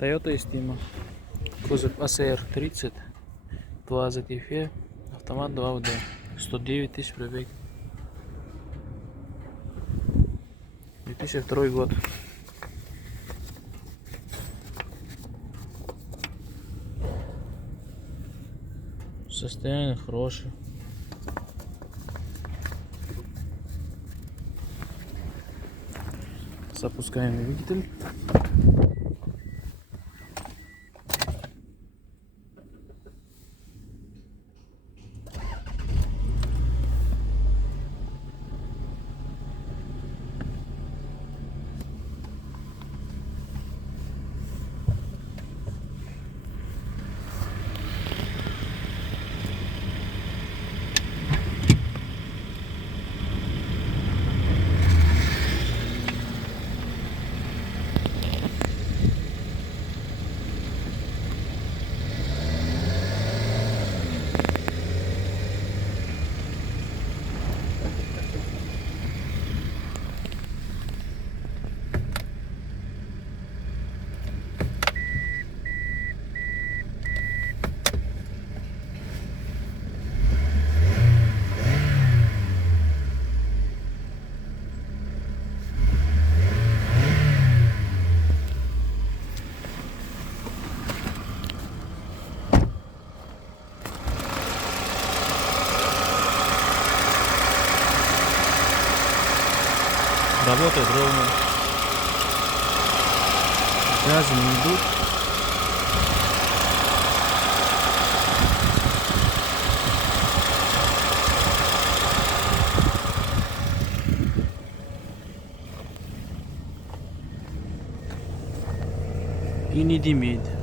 Toyota Estima. Кузов ACR 30, 2 ZF, автомат 2WD, 109 тысяч пробег. 2002 год. Состояние хорошее. Запускаем двигатель. Работает ровно. Газы не идут. И не дымит.